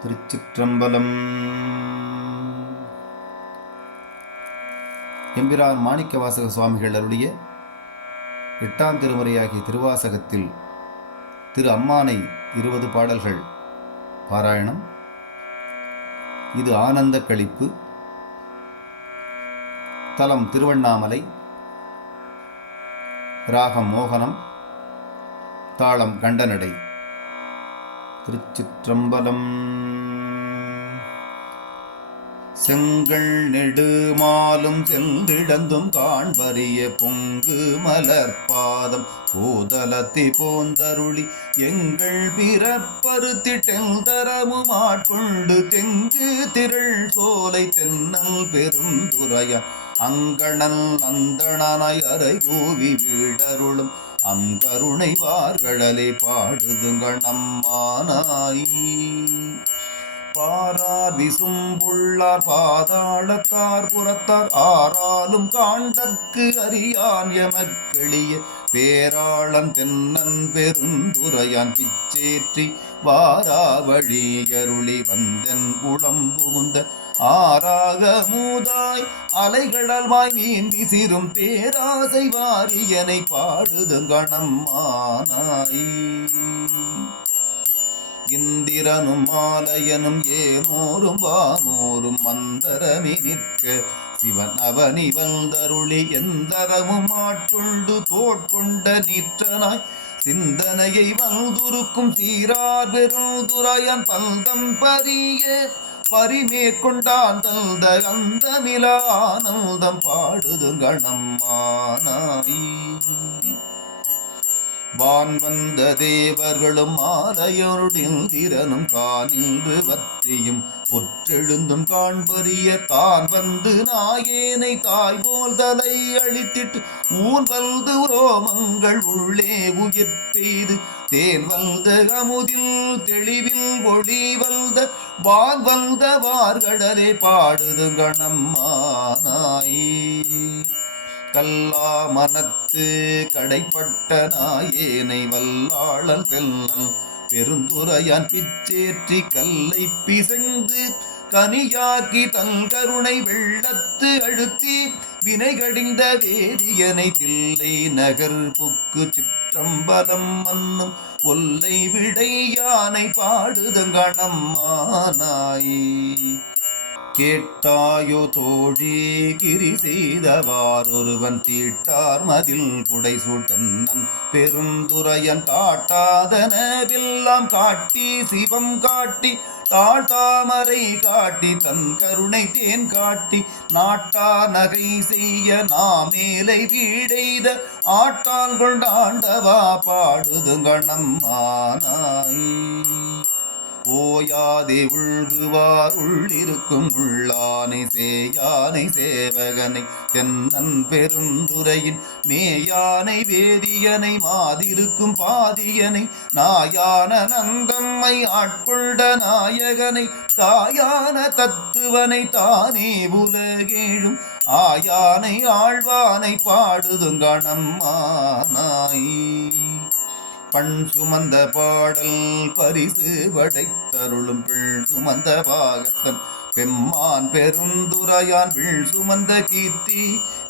திருச்சிற்றம்பலம். எம்பிரான் மாணிக்கவாசக சுவாமிகள் அருளிய 8ஆம் திருமுறையாகிய திருவாசகத்தில் திரு அம்மானை 20 பாடல்கள் பாராயணம். இது ஆனந்த களிப்பு. தலம் திருவண்ணாமலை. ராகம் மோகனம். தாளம் கண்டனடை. திருச்சிற்றம்பலம். செங்கல் நெடுமாலும் சென்றிடந்தும் காண்பரிய பொங்கு மலர்பாதம் பூதலத்தி போந்தருளி எங்கள் பிறப்பருத்திட்டெந்தரமும் ஆட்கொண்டு தெங்கு திரள் சோலை தென்னல் பெருந்துரையான் அங்கணல் அந்தணனாய் அரை கூவி வீடருளும் அங்கருணை வார்கடலை பாடுதுங்கள் நம்மானாய். பாரார் விசும்புள்ளார் பாதாளத்தார் புறத்தார் ஆறாலும் காண்டற்கு அறியான் எமக்களிய பேராளன் தென்னன் பெருந்துரையான் பிச்சேற்றி வாராவழி அருளி வந்தன் குளம் புகுந்த ஆறாக மூதாய் அலைகடல்வாய் மீன் விசிறும் பேராசை வாரியனை பாடுதுங்கணம்மானாய். இந்திரனும் மாலையனும் ஏனோரும் வானோரும் மந்தரமி நிற்க சிவன் அவனி வந்தருளி எந்தரமும் ஆட்கொண்டு தோட்கொண்ட நீற்றனாய் சிந்தனையை வல்துருக்கும் சீரார் பெருந்துரையான் பல்தம் பரிய பரிமேற்கொண்டான் தல்த அந்தமிலானந்தம் பாடுதுங்கணம்மானாய். வான் வந்த தேவர்களும் ஆலயருடன் திறனும் காணின்று வற்றியும் புற்றெழுந்தும் காண்பறிய தான் வந்து நாயேனை தாய் போல் தலை அழித்திட்டு ஊன் வல்து ரோமங்கள் உள்ளே உயிர் பெய்து தேன் வந்த அமுதில் தெளிவில் ஒளி வந்த வான் வந்த வார்கடலே பாடுதுங்கணம்மானாய். கல்லா மனத்து கடைப்பட்ட நாயேனை வல்லாளன் தெல்லன் பெருந்துரையான் பிச்சேற்றி கல்லை பிசைந்து கனியாக்கி தன் கருணை வெள்ளத்து அழுத்தி வினை கடிந்த வேதியனை தில்லை நகர் புக்கு சிற்றம்பலம் மன்னும் ஒல்லை விடை யானை பாடுதங்கணம்மானாய். கேட்டாயோ தோழி கிரி செய்தவார் ஒருவன் தீட்டார் மதில் புடை சூட்டன்னன் பெருந்துரையன் காட்டாதனவெல்லாம் காட்டி சிவம் காட்டி தாழ்தாமரை காட்டி தன் கருணை தேன் காட்டி நாட்டா நகை செய்ய நாமேலை வீடெய்த ஆட்டான் கொண்டாண்டவா பாடுதுங்கணம்மானாய். ஓயாதே உள்குவார் உள்ளிருக்கும் உள்ளானை சேயானை சேவகனை தென்னன் பெருந்துரையின் மேயானை வேதியனை மாதிருக்கும் பாதியனை நாயான நந்தம்மை ஆட்கொண்ட நாயகனை தாயான தத்துவனை தானே உலகேழும் ஆயானை ஆழ்வானை பாடுதுங்கணம்மானாய். பண் சுமந்த பாடல் பரிசு படைத்தருளும் பிள் சுமந்த பாகத்தன் பெம்மான் பெருந்துரையான் பிள் சுமந்த கீர்த்தி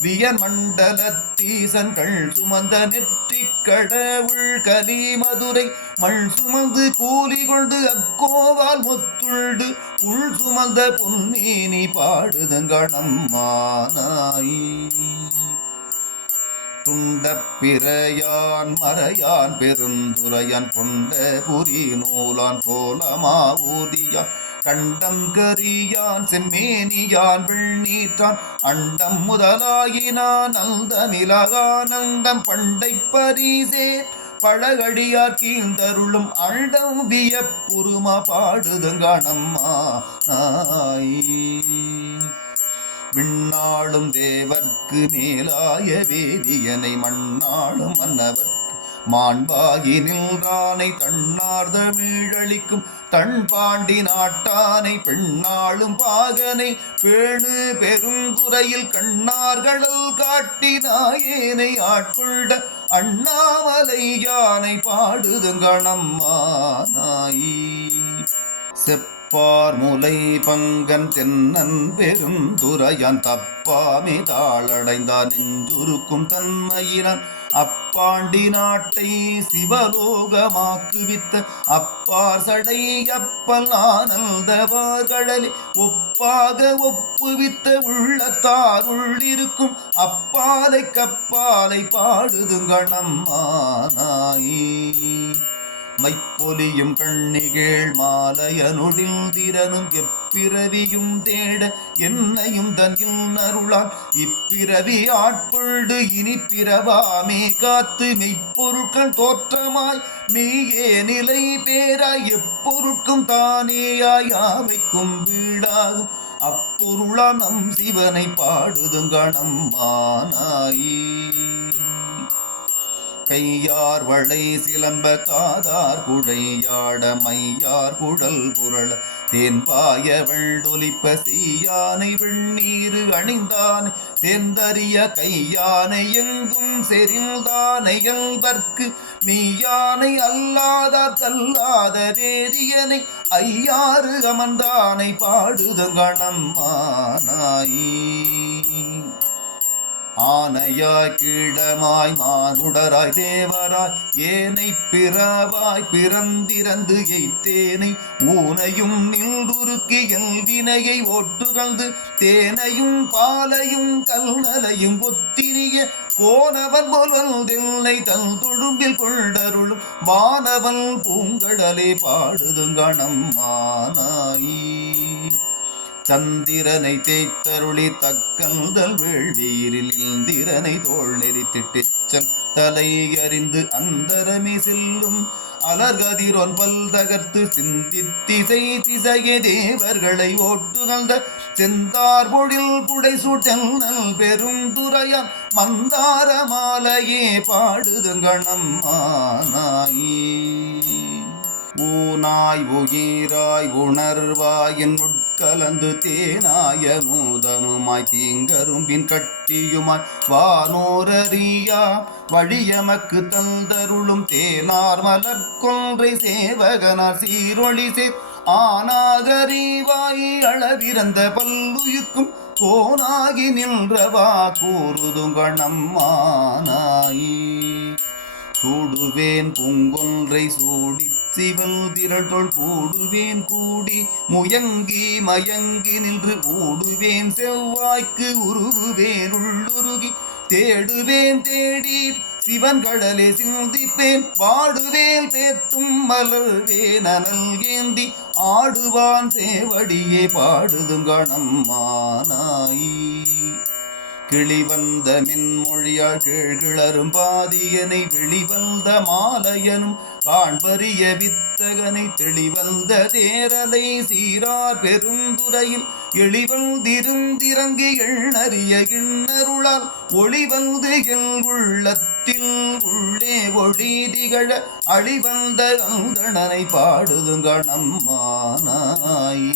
வியன் மண்டலத்தீசன் கள் சுமந்த நெற்றி கடவுள் கலி மதுரை மண் சுமந்து கூலி கொண்டு அக்கோவால் முத்துள்டு புல் சுமந்த பொன்னேனி பாடுதங்கணம்மானாய். துண்டப்பிரையான் மறையான் பெருந்துரையான் கொண்ட புரி நூலான் கோலமா ஊதியான் கண்டம் கரியான் செம்மேனியான் வெண்ணீற்றான் அண்டம் முதலாயினான் நந்தமிலகானந்தம் பண்டை பரிசே பழகடியார் கீழ்ந்தருளும் அண்டம் வியப்புருமா பாடுதங்கணம்மானாய். விண்ணாளும் தேவர்க்கு மேலாய வேதியனை மண்ணாளும் மன்னவர்க்கு மாண்பாகி நின்றானை தன்னார் தமிழளிக்கும் தன் பாண்டி நாட்டானை பெண்ணாளும் பாகனை பேணு பெருந்துறையில் கண்ணார்களல் காட்டி நாயேனை ஆட்கொண்ட அண்ணாமலை யானை பாடுதுங்கணம்மானாய். ஒப்பார் முலை பங்கன் தென்னன் பெருந்துரையான் தப்பாமே தாளடைந்தான் நெஞ்சுருக்கும் தன்மையினான் அப்பாண்டி நாட்டை சிவலோகமாக்குவித்த அப்பார் சடை அப்பல் ஆனந்தவார்கடலே ஒப்பாக ஒப்புவித்த உள்ளத்தார் உள்ளிருக்கும் அப்பாலை கப்பாலை பாடுதுங்கணம்மானாயி மைப்பொலியும் கண்ணிகேள் மாலையனுடில் திறனும் எப்பிறவியும் தேட என்னையும் தன்னில் அருளான் இப்பிறவி ஆட்கொண்டு இனி பிறவாமே காத்து மெய்ப்பொருட்கள் தோற்றமாய் மெய்யே நிலை பேராய் எப்பொருட்கும் தானேயாய் யாவைக்கும் வீடாகும் அப்பொருளா நம் சிவனை பாடுதுங்கணம்மானாயி கையார் வளை சிலம்ப காதார் குழையாட மையார் குடல் புரள தேன்பாய வெள்ளொலிப்ப செய்யானை வெண்ணீரு அணிந்தான் தேர்ந்தறிய கையானை எங்கும் செறிந்தானை இயல்பர்க்கு மெய்யானை அல்லாதார் கல்லாத வேதியனை ஐயாறு அமர்ந்தானை பாடுதங்கணம்மானாயி ஆனையாய் கீழமாய் மானுடராய் தேவராய் ஏனை பிறவாய் பிறந்திறந்து எய்த்தேனை ஊனையும் நில்துருக்கி எல்வினையை ஒட்டுகழ்ந்து தேனையும் பாலையும் கல்நலையும் ஒத்திரிய கோனவன் போல்வல்தில்லை தன் தொழும்பில் கொண்டருளும் வானவன் பூங்கடலே பாடுதுங்கணம்மானாயி சந்திரனை தேய்த்தருளி தக்கந்தல் வேள்வீரில் இந்திரனை தோள் நெறித்திட்டிச்சல் தலை அறிந்து அந்தரமே செல்லும் அலர்கதிரோன் பல் தகர்த்து சிந்தித்திசை திசைய தேவர்களை ஓட்டுகழ்ந்த செந்தார் பொழில் புடை சூட்டல் பெருந்துரையான் மந்தார மாலையே பாடுதுங்கணம்மானாயி ஊனாய் உயிராய் உணர்வாய் என் உட்கலந்து தேனாய நூதமுமாய் தீங்கரும்பின் கட்டியுமாய் வானோரறியா வழியமக்கு தந்தருளும் தேனார் மலர்கொன்றை சேவகனார் சீரொளி சேர் ஆனாகறிவாய் அளவிறந்த பல்லுயிர்க்கும் கோனாகி நின்றவா கூறுதுங்கணம்மானாயி சூடுவேன் பூங்கொன்றை சூடி சிவல் திரட்டோள் கூடுவேன் கூடி முயங்கி மயங்கி நின்று ஊடுவேன் செவ்வாய்க்கு உருகுவேன் உள்ளுருகி தேடுவேன் தேடி சிவன் கடலே சிந்திப்பேன் பாடுவேல் பேத்தும் மலர்வேன் அனல் ஏந்தி ஆடுவான் சேவடியே பாடுதுங்கணம்மானாயி கிளிவந்த மின்மொழியாள் கீழ்கிளரும் பாதியனை வெளிவந்த மாலையனும் காண்பரிய வித்தகனை தெளிவந்த தேரலை சீரார் பெருந்துரையில் எளிவந்திருந்திறங்கி எண்ணறிய கிண்ணருளால் ஒளிவந்து எல் உள்ளத்தில் உள்ளே ஒளி திகழ அழிவந்த அந்தணனை பாடுதுங்கணம்மானாயி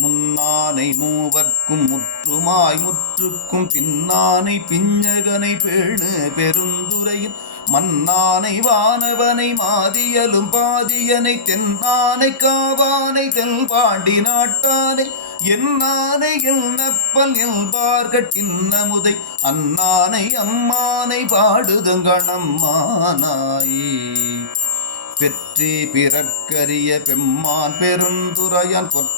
முன்னானை மூவர்க்கும் முற்றுமாய் முற்றுக்கும் பின்னானை பிஞ்சகனை பேணு பெருந்துரையில் மன்னானை வானவனை மாதியலும் பாதியனை தென்னானை காவானை தெல்பாண்டி நாட்டானை என்னானை எல்நப்பல் எல்பார்கட்டின்னமுதை அன்னானை அம்மானை பாடுதுங்கணம்மானாயி பெற்றே பிறக்கரிய பெம்மான் பெருந்துரையான் கொற்ற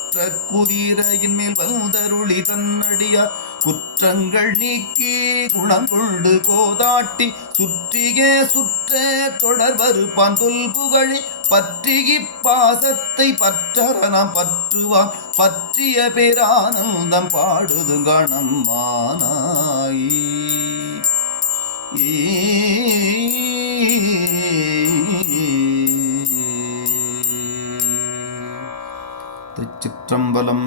குதிரையின் மேல் வந்தருளி தன்னடியார் குற்றங்கள் நீக்கி குணங்கொண்டு கோதாட்டி சுற்றிய சுற்ற தொடர்வருப்பான் தொல்புகழே பற்றிய பாசத்தை பற்றற நாம் பற்றுவான் பற்றிய பேரானந்தம் பாடுதுங்கணம்மானாயி திருச்சிற்றம்பலம்.